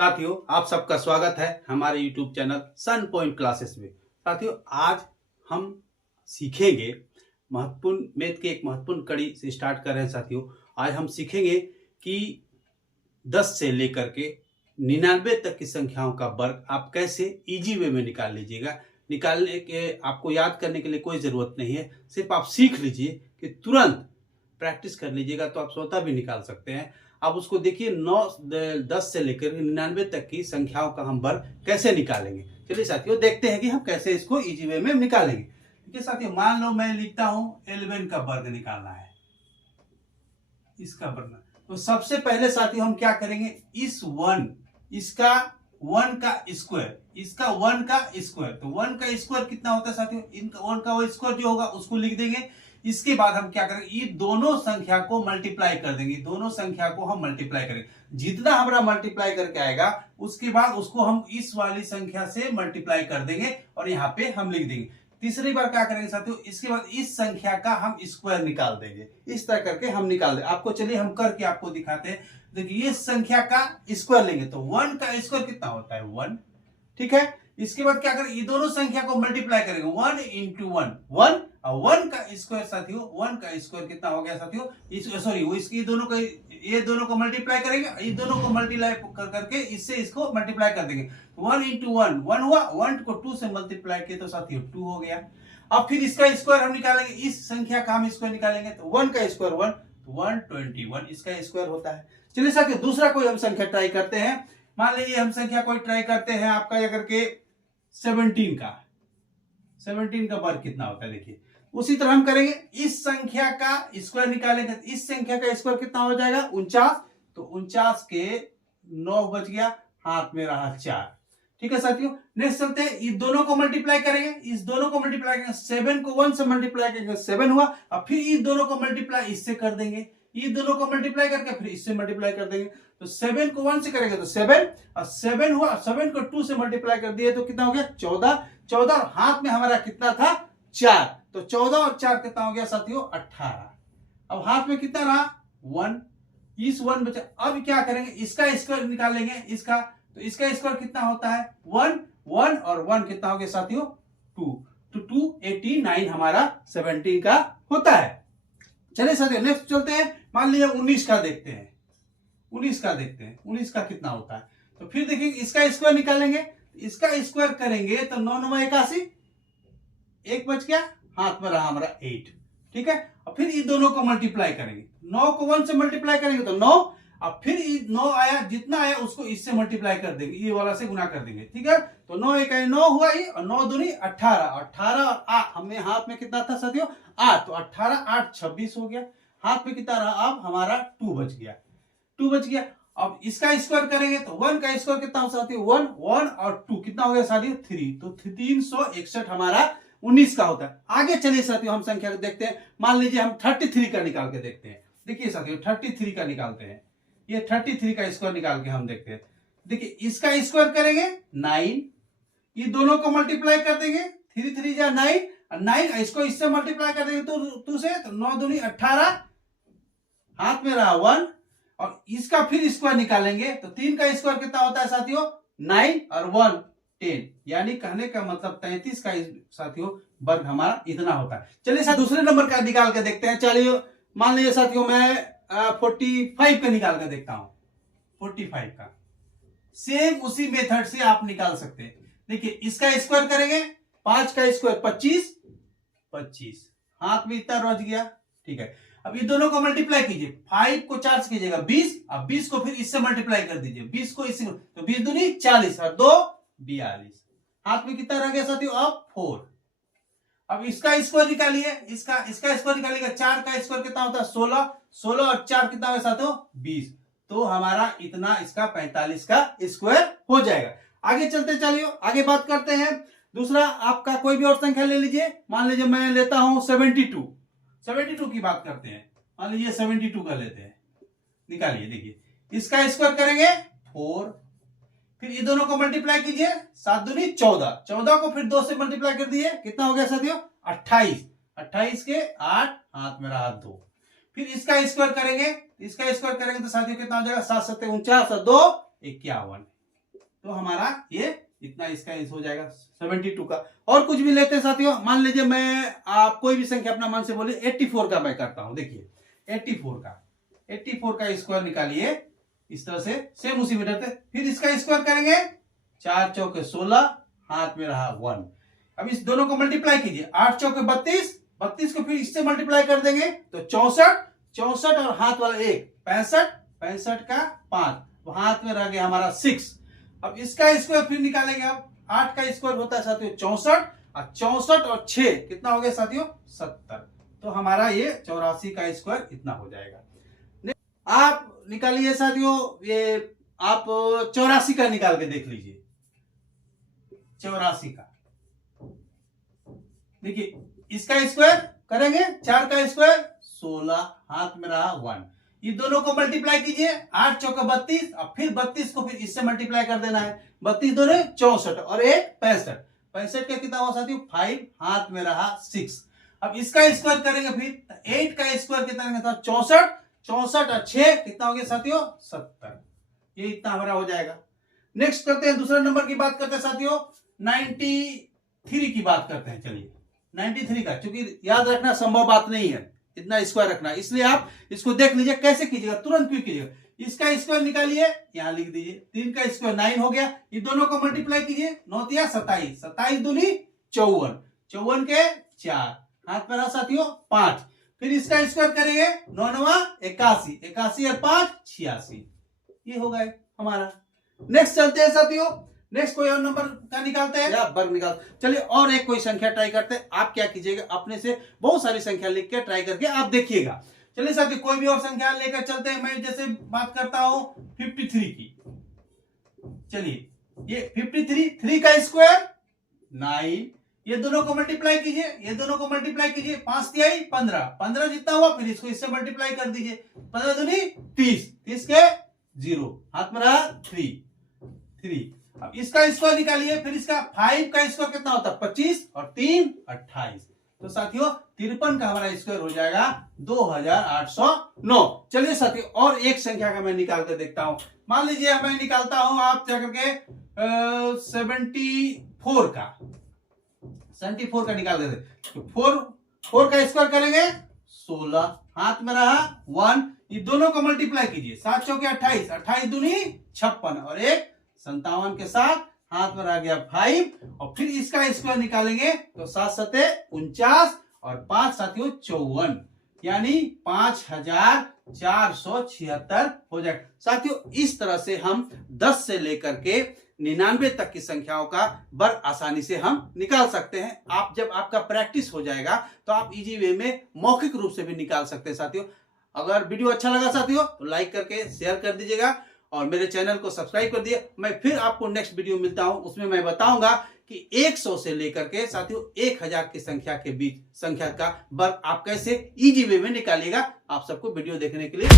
साथियों, आप सबका स्वागत है हमारे YouTube चैनल सन पॉइंट क्लासेस में। साथियों, आज हम सीखेंगे महत्वपूर्ण मैथ के एक महत्वपूर्ण कड़ी से स्टार्ट कर रहे हैं। साथियों, आज हम सीखेंगे कि 10 से लेकर के 99 तक की संख्याओं का वर्ग आप कैसे इजी वे में निकाल लीजिएगा। निकालने के आपको याद करने के लिए कोई ज़रूरत नहीं है, सिर्फ आप सीख लीजिए कि तुरंत प्रैक्टिस कर लीजिएगा तो आप स्वतः भी निकाल सकते हैं। आप उसको देखिए, 10 से लेकर 99 तक की संख्याओं का हम वर्ग कैसे निकालेंगे। चलिए साथियों, देखते हैं कि हम कैसे इसको इजी वे में निकालेंगे। देखिए साथियों, मान लो मैं लिखता हूं 11 का वर्ग निकालना है, इसका वर्ग। तो सबसे पहले साथियों हम क्या करेंगे, इसका 1 का स्क्वायर, इसका 1 का स्क्वायर। तो 1 का स्क्वायर कितना होता है साथियों, इनका 1 का वो स्क्वायर जो होगा उसको लिख देंगे। इसके बाद हम क्या करेंगे, ये दोनों संख्या को मल्टीप्लाई कर देंगे। दोनों संख्या को हम मल्टीप्लाई करेंगे, जितना हमारा मल्टीप्लाई करके आएगा उसके बाद उसको हम इस वाली संख्या से मल्टीप्लाई कर देंगे और यहाँ पे हम लिख देंगे। तीसरी बार क्या करेंगे साथियों, इसके बाद इस संख्या का हम स्क्वायर निकाल देंगे। इस तरह करके हम निकाल देंगे। आपको चलिए हम करके आपको दिखाते हैं। देखिए, ये संख्या का स्क्वायर लेंगे तो 1 का स्क्वायर कितना होता है, 1। ठीक है, इसके बाद क्या करेंगे, ये दोनों संख्या को मल्टीप्लाई करेंगे, 1 इंटू 1, 1 और 1 का स्क्वायर साथियों, 1 का स्क्वायर कितना हो गया साथियों, सॉरी वो इसकी दोनों का, ये दोनों को मल्टीप्लाई करेंगे, ये दोनों को मल्टीप्लाई करके इससे इसको मल्टीप्लाई कर देंगे। 1 इंटू 1, 1 हुआ, 1 को 2 से मल्टीप्लाई किए तो साथियों 2 हो गया। अब फिर इसका स्क्वायर हम निकालेंगे, इस संख्या का हम स्क्वायर निकालेंगे तो 1 का स्क्वायर 1, 121 इसका स्क्वायर होता है। चलिए साथियों, दूसरा कोई हम संख्या ट्राई करते हैं। मान लीजिए हम संख्या कोई ट्राई करते हैं आपका अगर के 17 का वर्ग कितना होता है। देखिए, उसी तरह हम करेंगे, इस संख्या का स्क्वायर निकालेंगे। इस संख्या का स्क्वायर कितना हो जाएगा, 49। तो 49 के 9 बच गया, हाथ में रहा 4। ठीक है साथियों, नेक्स्ट चलते हैं, इस दोनों को मल्टीप्लाई करेंगे। इस दोनों को मल्टीप्लाई करेंगे, 7 को 1 से मल्टीप्लाई करेंगे 7 हुआ। अब फिर इस दोनों को मल्टीप्लाई इससे कर देंगे, ये दोनों को मल्टीप्लाई करके फिर इससे मल्टीप्लाई कर देंगे। तो 7 को 1 से करेंगे तो 7 और 7 हुआ, 7 को 2 से मल्टीप्लाई कर दिए तो कितना हो गया, 14। 14 और हाथ में हमारा कितना था, 4। तो 14 और 4 कितना हो गया साथियों, 18। अब हाथ में कितना रहा, 1। इस 1 बचा। अब क्या करेंगे, इसका स्क्वायर निकालेंगे, इसका। तो इसका स्क्वायर कितना होता है, 1 1 और 1 कितना हो गया साथियों, 2। तो 2 89 हमारा 17 का होता है। चलिए साथियों, नेक्स्ट चलते हैं। मान लीजिए 19 का देखते हैं। 19 का कितना होता है। तो फिर देखिए, इसका स्क्वायर निकालेंगे। इसका स्क्वायर करेंगे तो 9 9 81, 1 बच गया, हाथ में रहा हमारा 8। ठीक है, और फिर ये दोनों को मल्टीप्लाई करेंगे। 9 को 1 से मल्टीप्लाई करेंगे तो 9, अब फिर 9 आया, जितना आया उसको इससे मल्टीप्लाई कर देंगे, ये वाला से गुना कर देंगे। ठीक है, तो 9 1 9 हुआ ये, और 9 दूनी 18, 18 और 8 हमें हाथ में कितना था साथियों, 8। तो 18 8 26 हो गया, हाथ में कितना रहा, अब हमारा 2 बच गया, 2 बच गया। अब इसका स्क्वायर करेंगे तो 1 का स्क्वायर कितना हो साथियों, 1 1 और 2 कितना हो गया साथियों, 3। तो 361 हमारा 19 का होता है। आगे चलिए साथियों, हम संख्या को देखते हैं। मान लीजिए हम 33 का निकाल के देखते हैं। देखिए साथियों, 33 का निकालते हैं। ये 33 का स्क्वायर निकाल के हम देखते हैं। देखिए, इसका स्क्वायर करेंगे 9, ये दोनों को मल्टीप्लाई कर देंगे, 3 3 जा 9, और 9 इसको इससे मल्टीप्लाई कर देंगे तो 2 से, तो 9 दूनी 18, हाथ में रहा 1, और इसका फिर स्क्वायर निकालेंगे तो 3 का स्क्वायर कितना होता है साथियों, 9 और 1 10, यानी कहने का मतलब 33 का साथियों वर्ग हमारा इतना होता है। चलिए साथ दूसरे नंबर का निकाल के देखते हैं। चलिए, मान लीजिए साथियों मैं 45 का निकाल कर देखता हूं। 45 का सेम उसी मेथड से आप निकाल सकते हैं। देखिए, इसका स्क्वायर करेंगे, 5 का स्क्वायर 25, 25 हाथ में इतना बच गया। ठीक है, अब ये दोनों को मल्टीप्लाई कीजिए, 5 को 4 से कीजिएगा 20, अब 20 को फिर इससे मल्टीप्लाई कर दीजिए, 20 को इससे, तो 20 दूनी 40 और 2 42, हाथ में कितना रह गया साथियों, अब 4। अब इसका स्क्वायर निकालिए, इसका स्क्वायर निकालिएगा, 4 का स्क्वायर कितना होता है, 16, 16 और 4 कितना होगा साथियों, 20। तो हमारा इतना, इसका 45 का स्क्वायर हो जाएगा। आगे चलते चलिए, आगे बात करते हैं। दूसरा आपका कोई भी और संख्या ले लीजिए। मान लीजिए मैं लेता हूं 72 की बात करते हैं। मान लीजिए 72 का लेते हैं, निकालिए। देखिए, इसका स्क्वायर करेंगे 4, फिर ये दोनों को मल्टीप्लाई कीजिए, 7 दूनी 14, 14 को फिर 2 से मल्टीप्लाई कर दिए, कितना हो गया साथियों, 28, 28 के 8, हाथ में रहा 2। फिर इसका स्क्वायर करेंगे, तो साथियों कितना हो जाएगा, 7 7 49 और 2 51, तो हमारा ये इतना इसका आंसर हो जाएगा 72 का। और कुछ भी लेते हैं साथियों, मान लीजिए मैं आप कोई भी संख्या अपना मन से बोलिए, 84 का मैं करता हूं। देखिए 84 का स्क्वायर निकालिए इस तरह से, सेम उसी मेथड से। फिर इसका स्क्वायर करेंगे, 4 चौके 16, हाथ में रहा 1। अब इस दोनों को मल्टीप्लाई कीजिए, 8 चौके 32, 32 को फिर इससे मल्टीप्लाई कर देंगे तो 64, 64 और हाथ वाला 1, 65, 65 का 5, तो हाथ में रह गया हमारा 6। अब इसका स्क्वायर फिर निकालेंगे। अब 8 का स्क्वायर होता है साथियों 64, और 64 और 6 कितना हो गया साथियों 70। तो हमारा ये 84 का स्क्वायर इतना हो जाएगा। आप निकालिए साथियों, ये आप 84 का निकाल के देख लीजिए। 84 का देखिए, इसका स्क्वायर करेंगे, 4 का स्क्वायर 16, हाथ में रहा 1। ये दोनों को मल्टीप्लाई कीजिए, 8 चौका 32, और फिर 32 को फिर इससे मल्टीप्लाई कर देना है। 32 दोनों 64 और 1 65, 65 का कितना हुआ साथियों 5, हाथ में रहा 6। अब इसका स्क्वायर करेंगे, फिर 8 का स्क्वायर कितना था 64, 64 और 6 कितना हो गया साथियों 70। ये इतना हमारा हो जाएगा। नेक्स्ट करते हैं, दूसरा नंबर की बात करते हैं साथियों, 93 की बात करते हैं। चलिए 93 का, क्योंकि याद रखना संभव बात नहीं है इतना स्क्वायर रखना, इसलिए आप इसको देख लीजिए कैसे कीजिएगा, तुरंत क्यों कीजिएगा। इसका स्क्वायर निकालिए, यहां लिख दीजिए, 3 का स्क्वायर 9 हो गया। ये दोनों को मल्टीप्लाई कीजिए, 9 तिया 27, 27 दूनी 54, 54 के 4, हाथ में रहा साथियों 5। फिर इसका स्क्वायर करेंगे, 9 9 81, 81 और 5 86। ये हो गए हमारा। नेक्स्ट चलते हैं साथियों, नेक्स्ट कोई और नंबर का निकालते हैं या वर्ग निकालते। चलिए और एक कोई संख्या ट्राई करते हैं। आप क्या कीजिएगा, अपने से बहुत सारी संख्या लिख के ट्राई करके आप देखिएगा। चलिए साथियों कोई भी और संख्या लेकर चलते हैं। मैं जैसे बात करता हूं 53 की। चलिए ये 53, 3 का स्क्वायर 9, ये दोनों को मल्टीप्लाई कीजिए, ये दोनों को मल्टीप्लाई कीजिए, 5 तिहाई 15, 15 जितना हुआ फिर इसको इससे मल्टीप्लाई कर दीजिए, 15 दूनी 30, 30 के 0, हाथ में रहा 3। अब इसका स्क्वायर निकालिए, फिर इसका 5 का स्क्वायर कितना होता है 25 और 3 28। तो साथियों 53 का हमारा स्क्वायर हो जाएगा 2809। चलिए साथियों और एक संख्या का मैं निकाल कर देखता हूं। मान लीजिए मैं निकालता हूं, आप जाकर के 74 का निकाल देते। तो 4 का स्क्वायर करेंगे 16, हाथ में रहा 1। ये दोनों को मल्टीप्लाई कीजिए, 7 चौके 28, 28 दूनी 56 और 1 57 के साथ हाथ में रह गया 5। और फिर इसका स्क्वायर निकालेंगे तो 7 सते 49 और 5 साथियों 54, यानी 5476 हो जाए। साथियों इस तरह से हम 10 से लेकर के 99 तक की संख्याओं का वर्ग आसानी से हम निकाल सकते हैं। आप जब आपका प्रैक्टिस हो जाएगा तो आप इजी वे में मौखिक रूप से भी निकाल सकते हैं। साथियों अगर वीडियो अच्छा लगा साथियों तो लाइक करके शेयर कर दीजिएगा और मेरे चैनल को सब्सक्राइब कर दिए। मैं फिर आपको नेक्स्ट वीडियो मिलता हूं, उसमें मैं बताऊंगा कि 100 से लेकर के साथियों 1000 की संख्या के बीच संख्या का वर्ग आप कैसे इजी वे में निकालिएगा। आप सबको वीडियो देखने के लिए